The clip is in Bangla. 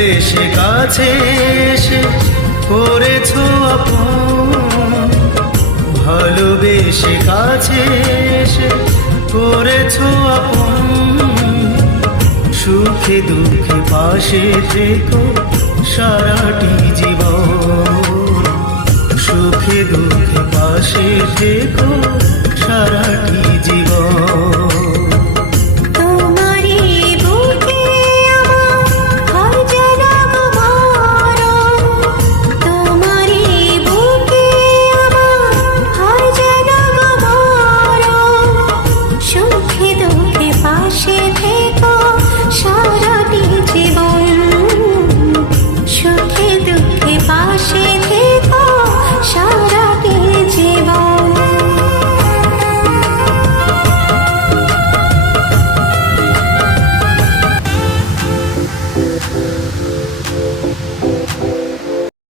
ভালোবেসে কাছে এসে করেছো আপন, ভালোবেসে কাছে এসে করেছো আপন। সুখে দুঃখে পাশে থেকো সারাটি জীবন, সুখে দুঃখে পাশে থেকো সারাটি জীবন।